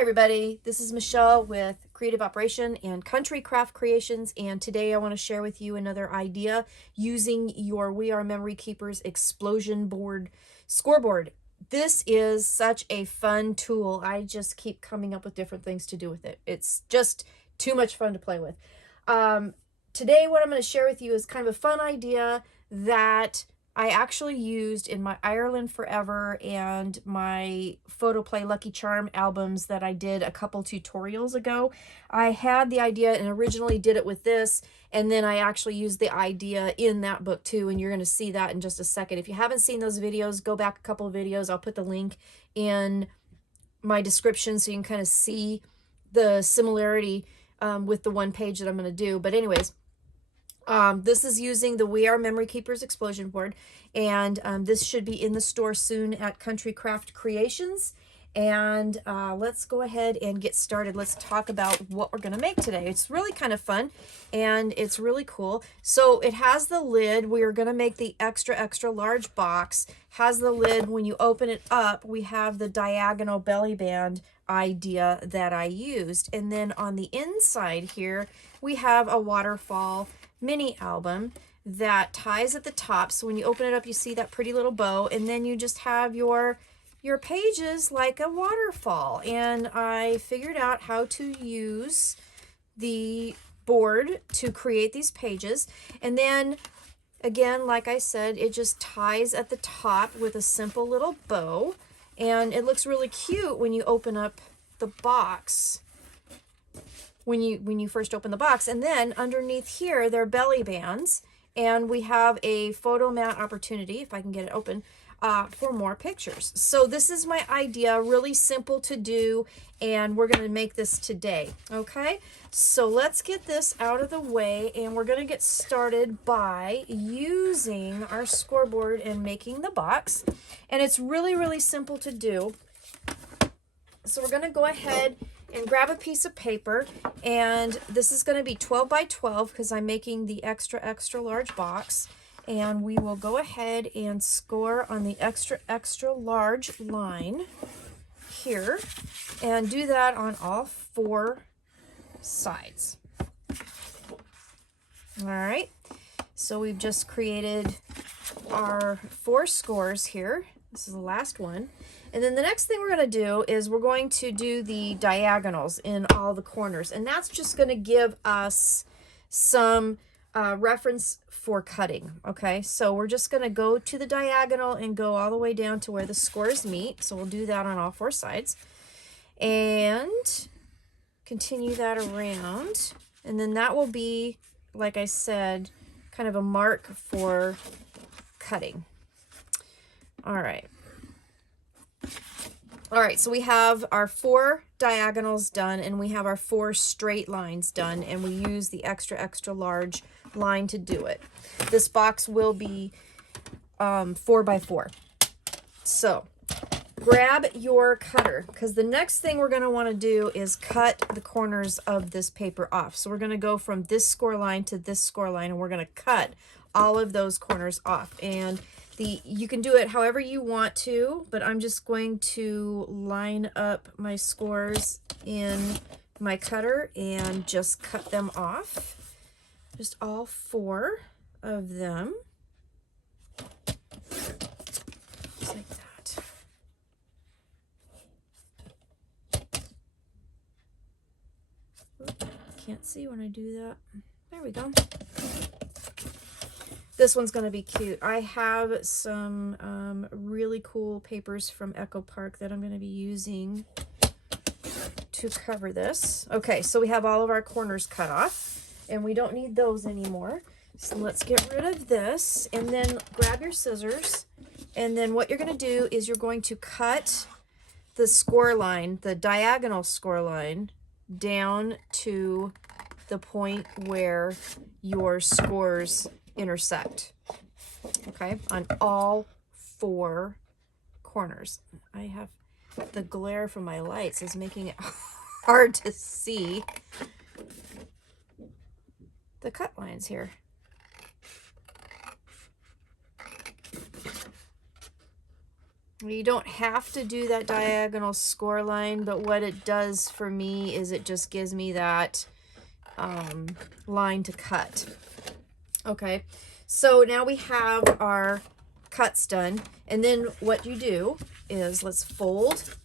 Hi everybody, this is Michelle with Creative Operation and Country Craft Creations, and today I want to share with you another idea using your We Are Memory Keepers explosion board scoreboard. This is such a fun tool. I just keep coming up with different things to do with it. It's just too much fun to play with. Today what I'm going to share with you is kind of a fun idea that I actually used in my Ireland Forever and my Photoplay Lucky Charm albums that I did a couple tutorials ago. I had the idea and originally did it with this, and then I actually used the idea in that book too, and you're going to see that in just a second. If you haven't seen those videos, go back a couple of videos. I'll put the link in my description so you can kind of see the similarity with the one page that I'm going to do. But anyways, this is using the We Are Memory Keepers explosion board, and this should be in the store soon at Country Craft Creations. And let's go ahead and get started. Let's talk about what we're going to make today. It's really kind of fun and it's really cool. So it has the lid. We are going to make the extra large box. Has the lid. When you open it up, we have the diagonal belly band idea that I used. And then on the inside here, we have a Waterfall mini album that ties at the top. So when you open it up, you see that pretty little bow, and then you just have your pages like a waterfall. And I figured out how to use the board to create these pages. And then again, like I said, it just ties at the top with a simple little bow, and it looks really cute when you open up the box. When you first open the box. And then underneath here, they're belly bands, and we have a photo mat opportunity, if I can get it open, for more pictures. So this is my idea, really simple to do, and we're going to make this today. Okay, so let's get this out of the way, and we're going to get started by using our scoreboard and making the box. And it's really simple to do. So we're going to go ahead and grab a piece of paper, and this is going to be 12 by 12 because I'm making the extra large box, and we will go ahead and score on the extra large line here and do that on all four sides. All right, so we've just created our 4 scores here. This is the last one. And then the next thing we're going to do is we're going to do the diagonals in all the corners. And that's just going to give us some reference for cutting. Okay, so we're just going to go to the diagonal and go all the way down to where the scores meet. So we'll do that on all 4 sides. And continue that around. And then that will be, like I said, kind of a mark for cutting. All right. All right, so we have our 4 diagonals done, and we have our 4 straight lines done, and we use the extra large line to do it. This box will be 4 by 4. So grab your cutter, because the next thing we're going to want to do is cut the corners of this paper off. So we're going to go from this score line to this score line, and we're going to cut all of those corners off. And you can do it however you want to, but I'm just going to line up my scores in my cutter and just cut them off. Just all 4 of them. Just like that. Oop, can't see when I do that. There we go. This one's going to be cute. I have some really cool papers from Echo Park that I'm going to be using to cover this. Okay, so we have all of our corners cut off, and we don't need those anymore. So let's get rid of this, and then grab your scissors, and then what you're going to do is you're going to cut the score line, the diagonal score line, down to the point where your scores intersect. Okay, on all 4 corners. I have the glare from my lights is making it hard to see the cut lines here. You don't have to do that diagonal score line, but what it does for me is it just gives me that line to cut. Okay, so now we have our cuts done, and then what you do is let's fold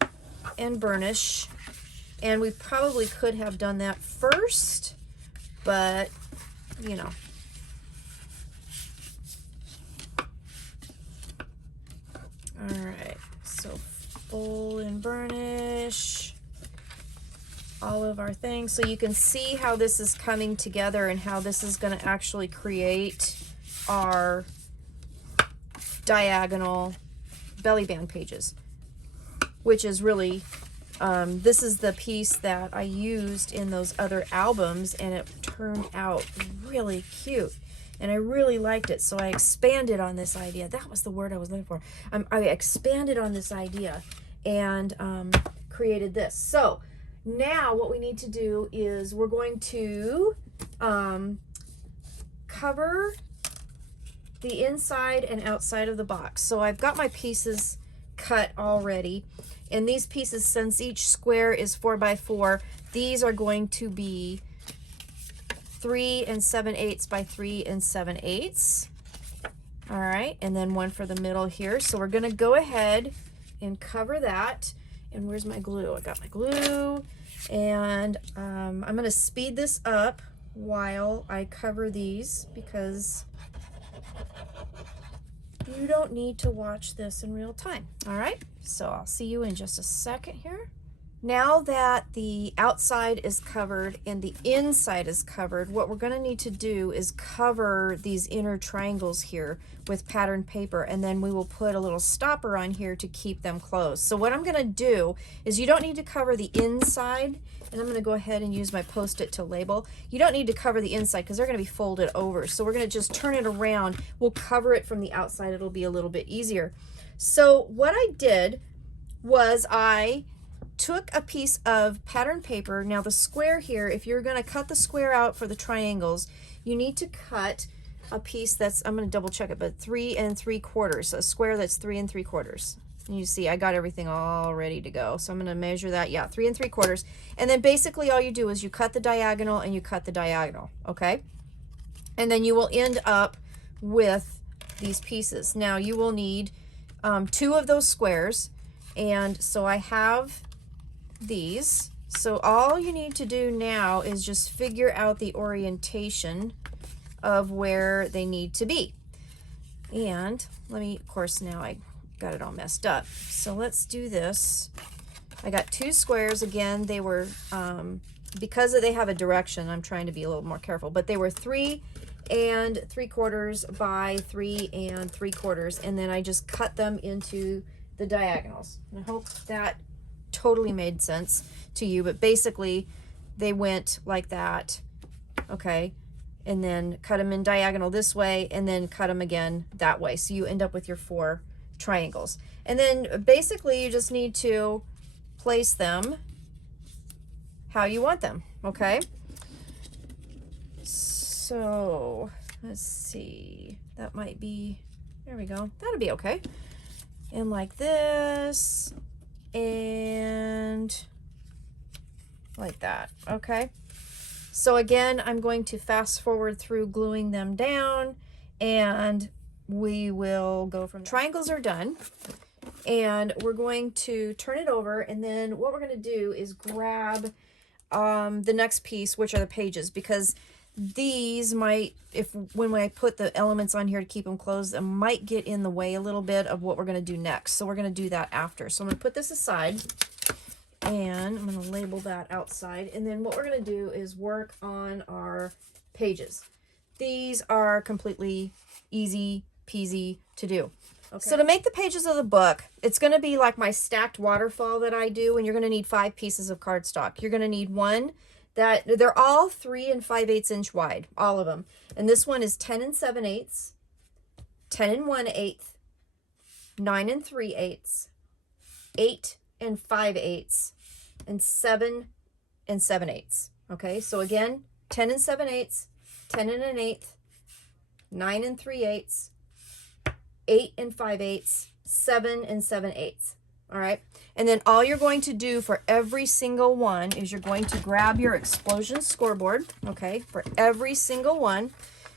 and burnish, and we probably could have done that first, but you know. All right, so fold and burnish all of our things, so you can see how this is coming together and how this is going to actually create our diagonal belly band pages, which is really this is the piece that I used in those other albums, and it turned out really cute. And I really liked it, so I expanded on this idea. That was the word I was looking for. I expanded on this idea and created this. So now what we need to do is we're going to cover the inside and outside of the box. So I've got my pieces cut already. And these pieces, since each square is 4 by 4, these are going to be 3 7/8 by 3 7/8. All right, and then one for the middle here. So we're gonna go ahead and cover that. And where's my glue? I got my glue. And I'm gonna speed this up while I cover these, because you don't need to watch this in real time. All right, so I'll see you in just a second here. Now that the outside is covered and the inside is covered, what we're going to need to do is cover these inner triangles here with patterned paper, and then we will put a little stopper on here to keep them closed. So what I'm going to do is, you don't need to cover the inside, and I'm going to go ahead and use my Post-it to label. You don't need to cover the inside because they're going to be folded over. So we're going to just turn it around. We'll cover it from the outside. It'll be a little bit easier. So what I did was I took a piece of patterned paper. Now the square here, if you're going to cut the square out for the triangles, you need to cut a piece that's, I'm going to double check it, but 3 3/4, a square that's 3 3/4. And you see I got everything all ready to go, so I'm going to measure that. Yeah, 3 3/4. And then basically all you do is you cut the diagonal and you cut the diagonal. Okay, and then you will end up with these pieces. Now you will need 2 of those squares, and so I have these. So all you need to do now is just figure out the orientation of where they need to be. And let me, of course, now I got it all messed up. So let's do this. I got 2 squares. Again, they were, because they have a direction, I'm trying to be a little more careful, but they were 3 3/4 by 3 3/4, and then I just cut them into the diagonals. And I hope that totally made sense to you, but basically they went like that. Okay, and then cut them in diagonal this way, and then cut them again that way, so you end up with your 4 triangles. And then basically you just need to place them how you want them. Okay, so let's see, that might be, there we go, that'll be okay. And like this, and like that. Okay, so again, I'm going to fast forward through gluing them down, and we will go from there. Triangles are done, and we're going to turn it over, and then what we're going to do is grab the next piece, which are the pages, because these might, when I put the elements on here to keep them closed, it might get in the way a little bit of what we're going to do next. So we're going to do that after. So I'm going to put this aside, and I'm going to label that outside. And then what we're going to do is work on our pages. These are completely easy peasy to do. Okay. So to make the pages of the book, it's going to be like my stacked waterfall that I do, and you're going to need 5 pieces of cardstock. You're going to need one that, they're all 3 5/8 inch wide, all of them. And this one is 10 7/8, 10 1/8, 9 3/8, 8 5/8, and 7 7/8. Okay, so again, 10 7/8, 10 1/8, 9 3/8, 8 5/8, 7 7/8. All right. And then all you're going to do for every single one is you're going to grab your explosion scoreboard. Okay. For every single one,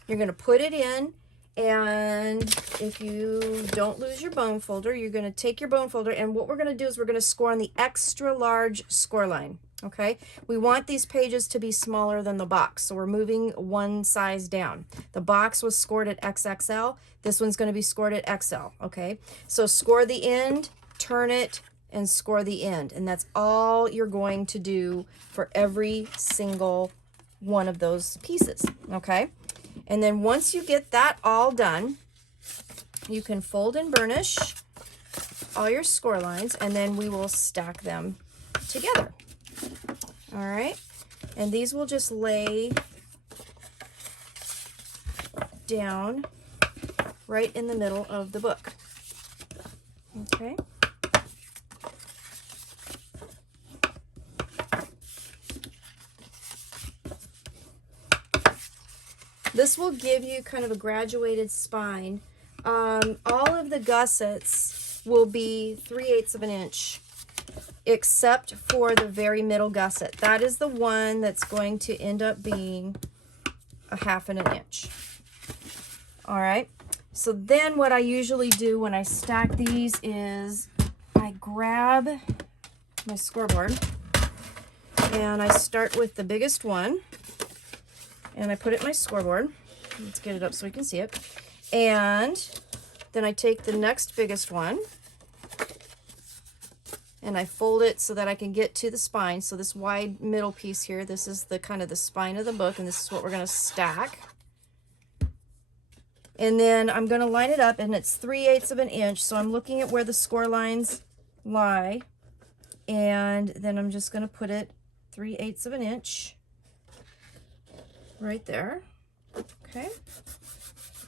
you're going to put it in. And if you don't lose your bone folder, you're going to take your bone folder, and what we're going to do is we're going to score on the extra large score line. Okay, we want these pages to be smaller than the box, so we're moving one size down. The box was scored at XXL. This one's going to be scored at XL. Okay, so score the end, turn it, and score the end, and that's all you're going to do for every single one of those pieces. Okay. And then once you get that all done, you can fold and burnish all your score lines, and then we will stack them together. All right. And these will just lay down right in the middle of the book. Okay. This will give you kind of a graduated spine. All of the gussets will be 3/8 of an inch, except for the very middle gusset. That is the one that's going to end up being a 1/2 inch. All right. So then what I usually do when I stack these is I grab my scoreboard and I start with the biggest one. And I put it in my scoreboard. Let's get it up so we can see it. And then I take the next biggest one and I fold it so that I can get to the spine. So this wide middle piece here, this is the kind of the spine of the book, and this is what we're going to stack. And then I'm going to line it up, and it's 3/8 of an inch. So I'm looking at where the score lines lie, and then I'm just going to put it 3/8 of an inch. Right there. Okay.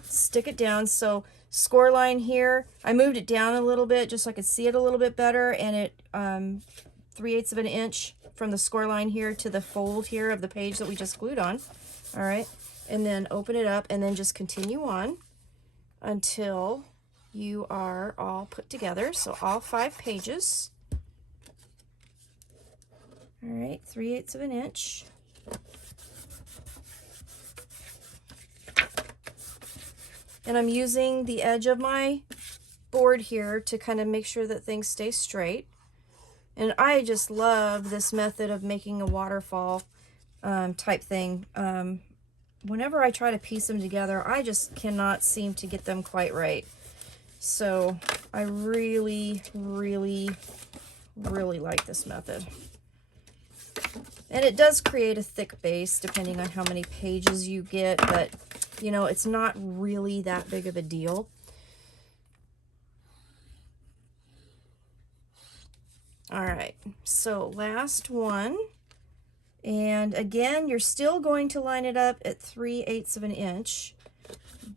Stick it down. So score line here, I moved it down a little bit just so I could see it a little bit better, and it 3/8 of an inch from the score line here to the fold here of the page that we just glued on. All right. And then open it up and then just continue on until you are all put together. So all 5 pages. All right, 3/8 of an inch. And I'm using the edge of my board here to kind of make sure that things stay straight. And I just love this method of making a waterfall type thing. Whenever I try to piece them together, I just cannot seem to get them quite right. So I really, really, really like this method. And it does create a thick base depending on how many pages you get, but you know, it's not really that big of a deal. All right, so last one. And again, you're still going to line it up at 3/8 of an inch,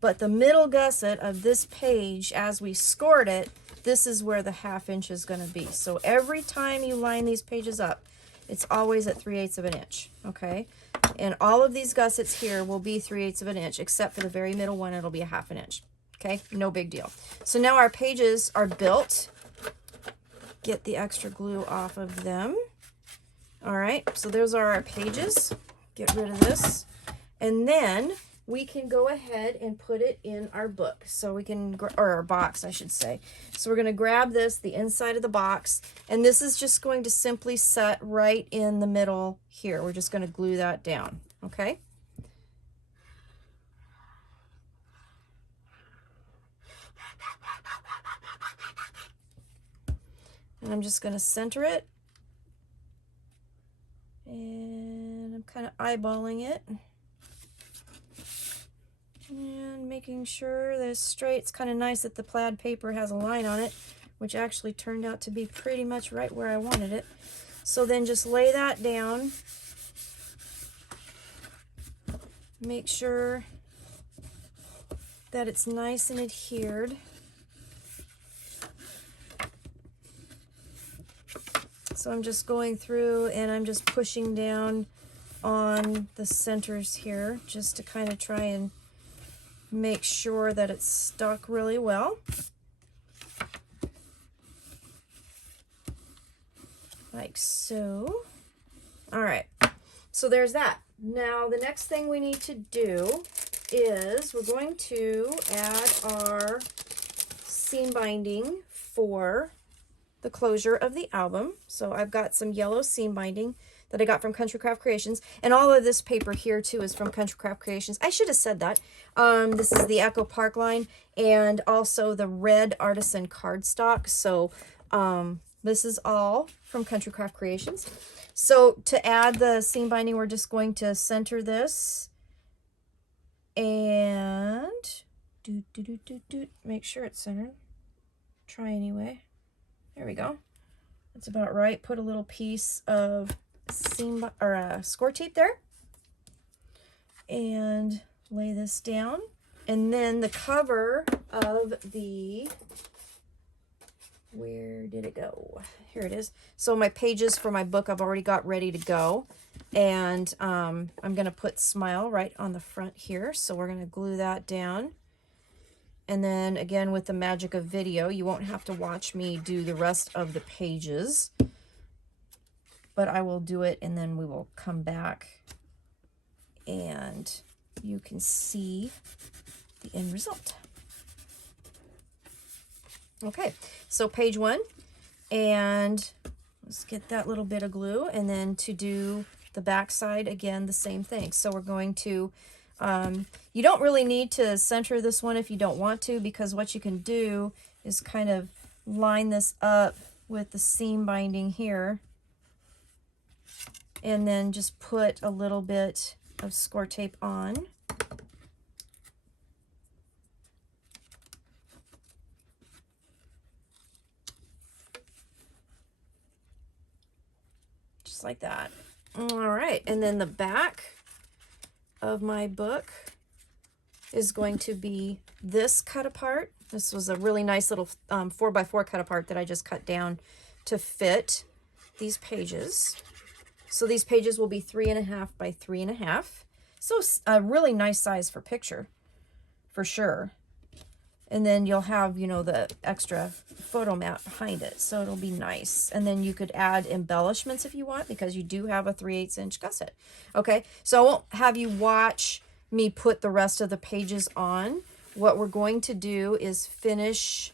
but the middle gusset of this page, as we scored it, this is where the 1/2 inch is going to be. So every time you line these pages up, it's always at 3/8 of an inch, okay? And all of these gussets here will be 3/8 of an inch, except for the very middle one, it'll be a 1/2 inch, okay? No big deal. So now our pages are built. Get the extra glue off of them. All right, so those are our pages. Get rid of this. And then we can go ahead and put it in our book. So we can, or our box, I should say. So we're going to grab this, the inside of the box, and this is just going to simply set right in the middle here. We're just going to glue that down, okay? And I'm just going to center it. And I'm kind of eyeballing it. And making sure that it's straight. It's kind of nice that the plaid paper has a line on it, which actually turned out to be pretty much right where I wanted it. So then just lay that down. Make sure that it's nice and adhered. So I'm just going through and I'm just pushing down on the centers here just to kind of try and make sure that it's stuck really well. like so. All right, so there's that. Now the next thing we need to do is we're going to add our seam binding for the closure of the album. So I've got some yellow seam binding that I got from Country Craft Creations, and all of this paper here too is from Country Craft Creations. I should have said that. This is the Echo Park line and also the red artisan cardstock. So this is all from Country Craft Creations. So to add the seam binding, we're just going to center this and make sure it's centered. Try anyway. There we go. That's about right. Put a little piece of seam or score tape there and lay this down. And then the cover of the, where did it go? Here it is. So my pages for my book I've already got ready to go. And I'm going to put Smile right on the front here. So we're going to glue that down. And then again, with the magic of video, you won't have to watch me do the rest of the pages, but I will do it and then we will come back and you can see the end result. Okay, so page 1, and let's get that little bit of glue, and then to do the back side, again, the same thing. So we're going to you don't really need to center this one if you don't want to, because what you can do is kind of line this up with the seam binding here and then just put a little bit of score tape on. Just like that. All right, and then the back of my book is going to be this cut apart. This was a really nice little 4x4 cut apart that I just cut down to fit these pages. So these pages will be 3.5 by 3.5. So a really nice size for picture, for sure. And then you'll have, you know, the extra photo mat behind it. So it'll be nice. And then you could add embellishments if you want, because you do have a 3/8 inch gusset. Okay, so I won't have you watch me put the rest of the pages on. What we're going to do is finish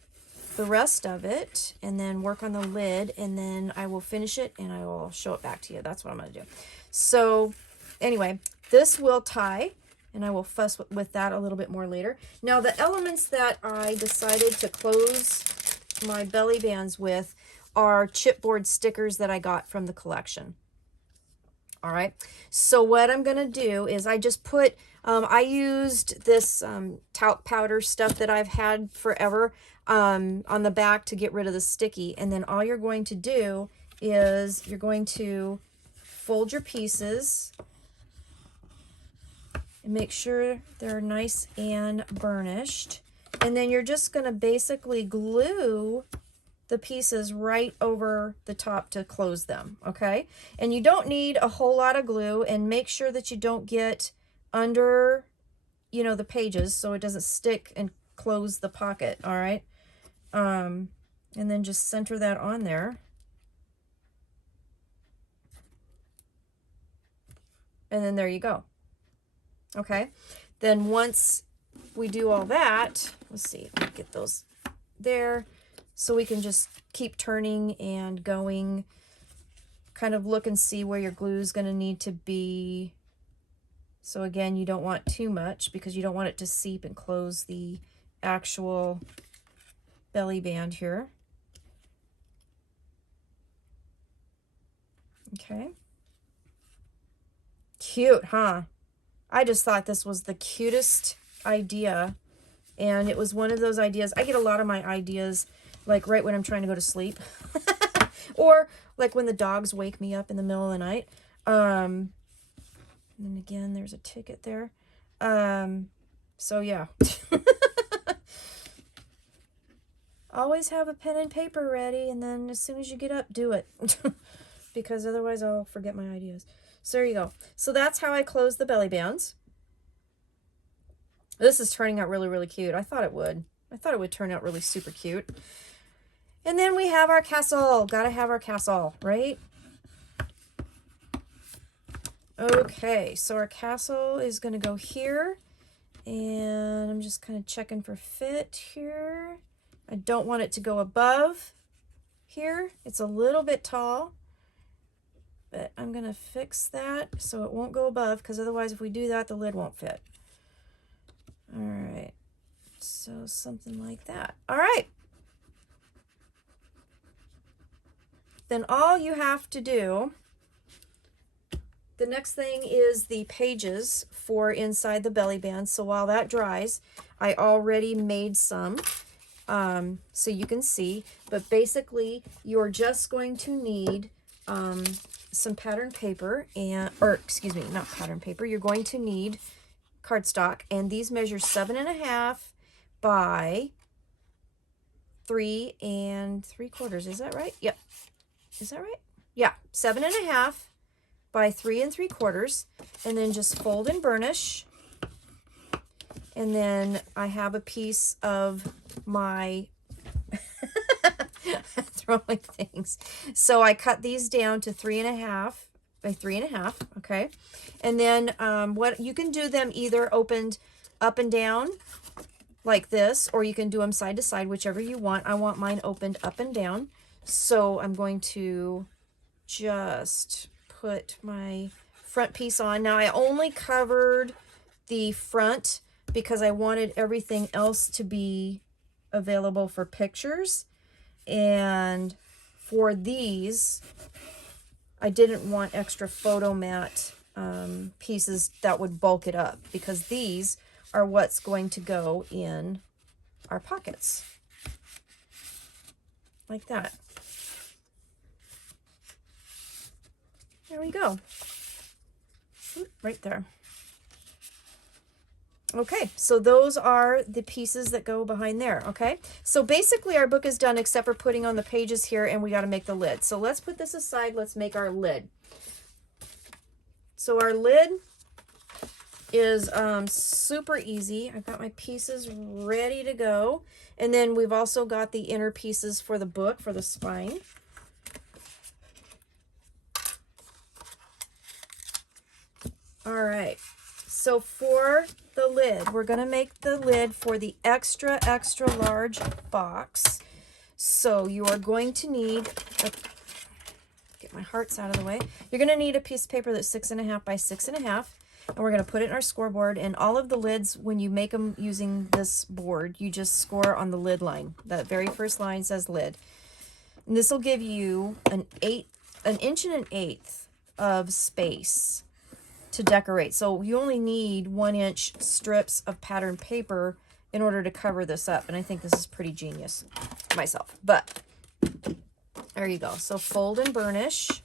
the rest of it and then work on the lid, and then I will finish it and I will show it back to you. That's what I'm going to do. So anyway, this will tie, and I will fuss with that a little bit more later. Now, the elements that I decided to close my belly bands with are chipboard stickers that I got from the collection. All right, so what I'm going to do is I just put, I used this talc powder stuff that I've had forever on the back to get rid of the sticky. And then all you're going to do is you're going to fold your pieces and make sure they're nice and burnished. And then you're just going to basically glue the pieces right over the top to close them, okay? And you don't need a whole lot of glue, and make sure that you don't get under, you know, the pages so it doesn't stick and close the pocket, all right? And then just center that on there. And then there you go. Okay, then once we do all that, let's see, let me get those there, so we can just keep turning and going, kind of look and see where your glue is going to need to be. So again, you don't want too much because you don't want it to seep and close the actual belly band here. Okay, cute, huh? I just thought this was the cutest idea, and it was one of those ideas. I get a lot of my ideas like right when I'm trying to go to sleep or like when the dogs wake me up in the middle of the night. And then again, there's a ticket there. So yeah. Always have a pen and paper ready, and then as soon as you get up, do it. Because otherwise I'll forget my ideas. So there you go. So that's how I close the belly bands. This is turning out really, really cute. I thought it would. I thought it would turn out really super cute. And then we have our castle. Gotta have our castle, right? Okay, so our castle is going to go here, and I'm just kind of checking for fit here. I don't want it to go above here. It's a little bit tall, but I'm going to fix that so it won't go above, because otherwise if we do that, the lid won't fit. All right, so something like that. All right. Then all you have to do, the next thing is the pages for inside the belly band. So while that dries, I already made some, so you can see. But basically, you're just going to need some pattern paper, or excuse me, not pattern paper. You're going to need cardstock, and these measure 7.5 by 3 3/4. Is that right? Yep. Is that right? Yeah, 7.5 by 3 3/4, and then just fold and burnish. And then I have a piece of my throwing things. So I cut these down to 3.5 by 3.5, okay? And then what you can do them either opened up and down like this, or you can do them side to side, whichever you want. I want mine opened up and down. So I'm going to just put my front piece on. Now I only covered the front because I wanted everything else to be available for pictures. And for these, I didn't want extra photo mat pieces that would bulk it up, because these are what's going to go in our pockets. Like that. There we go. Right there. Okay, so those are the pieces that go behind there, okay? So basically our book is done except for putting on the pages here, and we got to make the lid. So let's put this aside. Let's make our lid. So our lid is super easy. I've got my pieces ready to go. And then we've also got the inner pieces for the book, for the spine. All right, so for the lid, we're going to make the lid for the extra, extra large box. So you are going to need, get my hearts out of the way. You're going to need a piece of paper that's 6.5 by 6.5. And we're going to put it in our scoreboard. And all of the lids, when you make them using this board, you just score on the lid line. That very first line says lid. And this will give you an 1 1/8 inch of space to decorate. So you only need 1-inch strips of pattern paper in order to cover this up. And I think this is pretty genius myself. But there you go. So fold and burnish.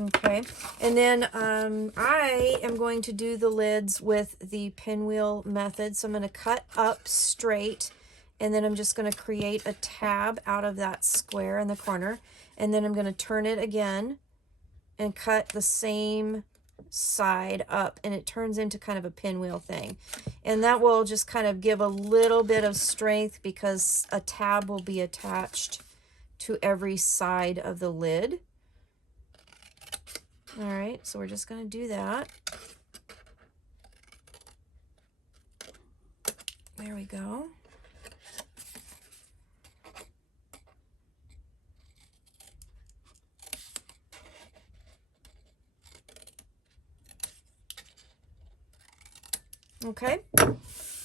Okay, and then I am going to do the lids with the pinwheel method. So I'm going to cut up straight, and then I'm just going to create a tab out of that square in the corner, and then I'm going to turn it again and cut the same side up, and it turns into kind of a pinwheel thing. And that will just kind of give a little bit of strength, because a tab will be attached to every side of the lid. All right, so we're just going to do that. There we go. Okay,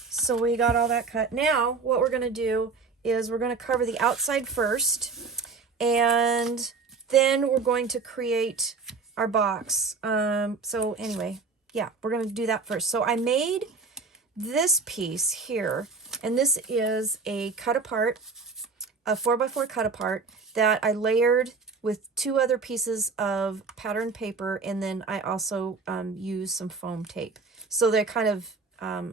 so we got all that cut. Now, what we're going to do is we're going to cover the outside first, and then we're going to create our box. So anyway, yeah, we're going to do that first. So I made this piece here, and this is a cut apart, a 4x4 cut apart that I layered with 2 other pieces of pattern paper, and then I also used some foam tape. So they're kind of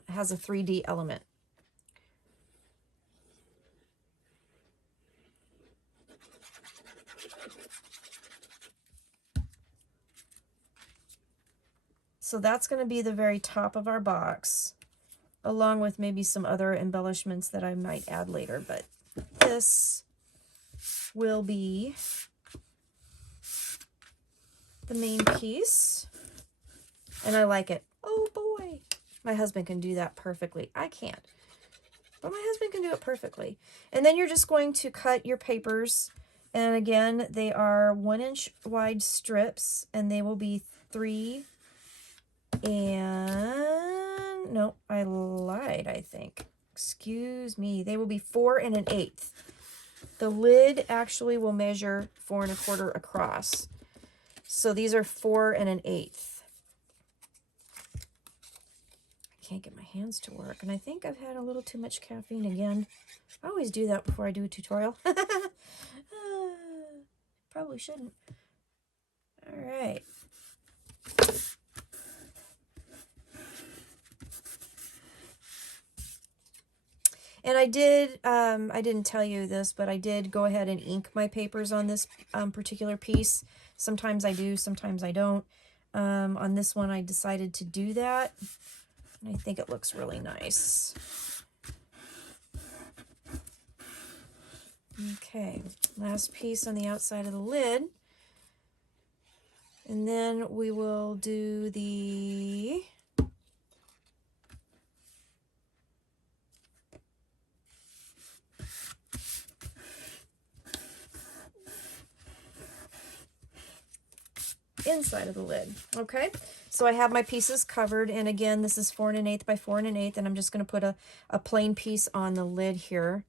has a 3D element. So that's going to be the very top of our box, along with maybe some other embellishments that I might add later. But this will be the main piece, and I like it. Oh boy, my husband can do that perfectly. I can't, but my husband can do it perfectly. And then you're just going to cut your papers, and again, they are 1 inch wide strips, and they will be 3 and no, I lied, I think. Excuse me. They will be 4 1/8. The lid actually will measure 4 1/4 across. So these are 4 1/8. I can't get my hands to work, and I think I've had a little too much caffeine again. I always do that before I do a tutorial. Probably shouldn't. All right. And I didn't tell you this, but I did go ahead and ink my papers on this particular piece. Sometimes I do, sometimes I don't. On this one, I decided to do that. And I think it looks really nice. Okay, last piece on the outside of the lid. And then we will do the inside of the lid. Okay, so I have my pieces covered, and again, this is 4 1/8 by 4 1/8, and I'm just going to put a plain piece on the lid here.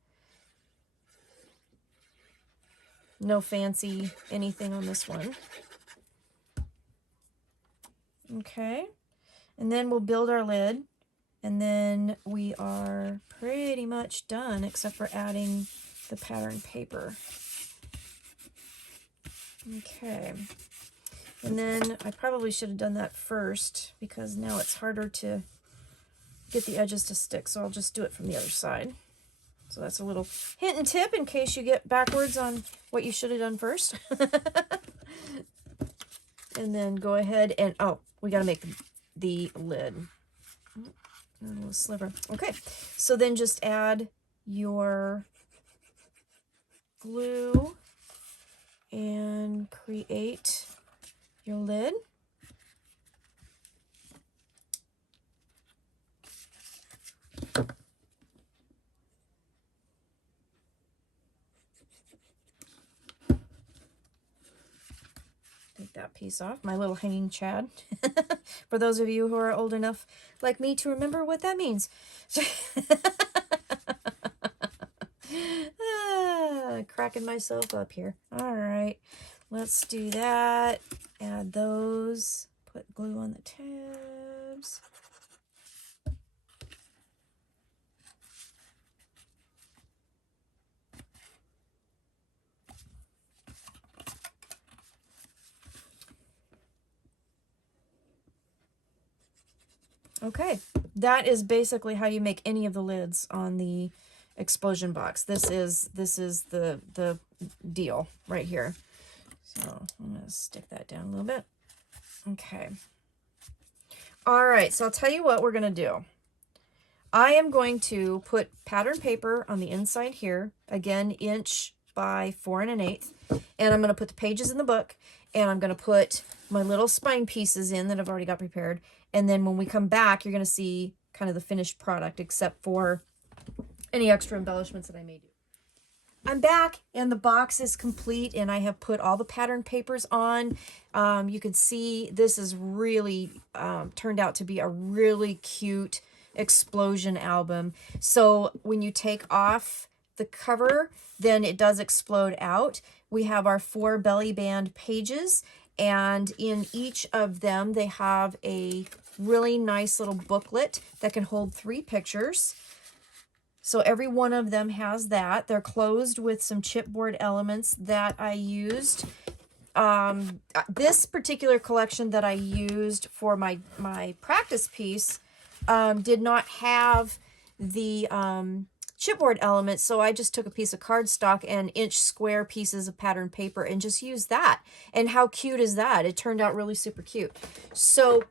No fancy anything on this one. Okay, and then we'll build our lid, and then we are pretty much done, except for adding the pattern paper. Okay. And then I probably should have done that first, because now it's harder to get the edges to stick. So I'll just do it from the other side. So that's a little hint and tip in case you get backwards on what you should have done first. And then go ahead and, oh, we got to make the lid. A little sliver. Okay, so then just add your glue and create your lid. Take that piece off, my little hanging chad. For those of you who are old enough like me to remember what that means. Cracking myself up here. All right, let's do that. Add those, put glue on the tabs. Okay, that is basically how you make any of the lids on the explosion box. This is the deal right here. So I'm going to stick that down a little bit. Okay. All right, so I'll tell you what we're going to do. I am going to put pattern paper on the inside here, again, 1 inch by 4 1/8, and I'm going to put the pages in the book, and I'm going to put my little spine pieces in that I've already got prepared, and then when we come back, you're going to see kind of the finished product, except for any extra embellishments that I may do. I'm back, and the box is complete, and I have put all the pattern papers on. You can see this is really turned out to be a really cute explosion album. So when you take off the cover, then it does explode out. We have our 4 belly band pages, and in each of them, they have a really nice little booklet that can hold 3 pictures. So every one of them has that. They're closed with some chipboard elements that I used. This particular collection that I used for my practice piece did not have the chipboard elements, so I just took a piece of cardstock and inch square pieces of pattern paper and just used that. And how cute is that? It turned out really super cute. So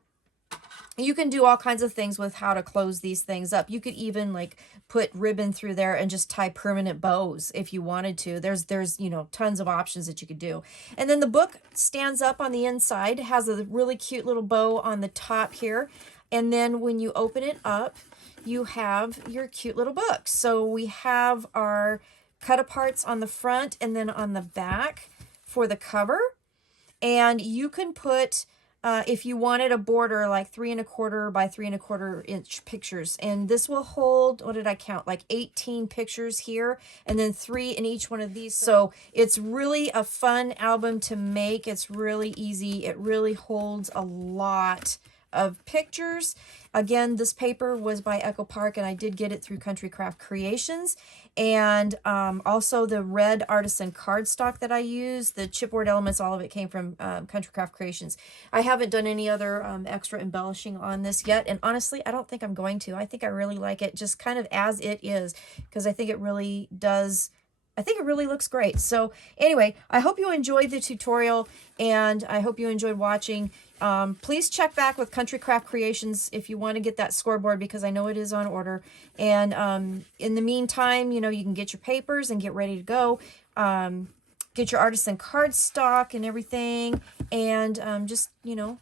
You can do all kinds of things with how to close these things up. You could even like put ribbon through there and just tie permanent bows if you wanted to. There's, you know, tons of options that you could do. And then the book stands up on the inside, has a really cute little bow on the top here. And then when you open it up, you have your cute little book. So we have our cut-aparts on the front and then on the back for the cover. And you can put, if you wanted a border, like 3 1/4 by 3 1/4 inch pictures. And this will hold, what did I count? Like 18 pictures here, and then 3 in each one of these. So it's really a fun album to make. It's really easy. It really holds a lot of pictures. Again, this paper was by Echo Park, and I did get it through Country Craft Creations. And also the red artisan cardstock that I use, the chipboard elements, all of it came from Country Craft Creations. I haven't done any other extra embellishing on this yet, and honestly, I don't think I'm going to. I think I really like it just kind of as it is, because I think it really does. I think it really looks great. So anyway, I hope you enjoyed the tutorial, and I hope you enjoyed watching. Please check back with Country Craft Creations if you want to get that scoreboard, because I know it is on order. And in the meantime, you know, you can get your papers and get ready to go. Get your artisan cardstock and everything. And just, you know,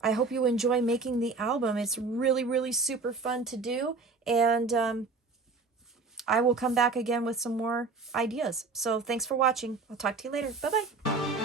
I hope you enjoy making the album. It's really, really super fun to do. And I will come back again with some more ideas. So thanks for watching. I'll talk to you later. Bye-bye.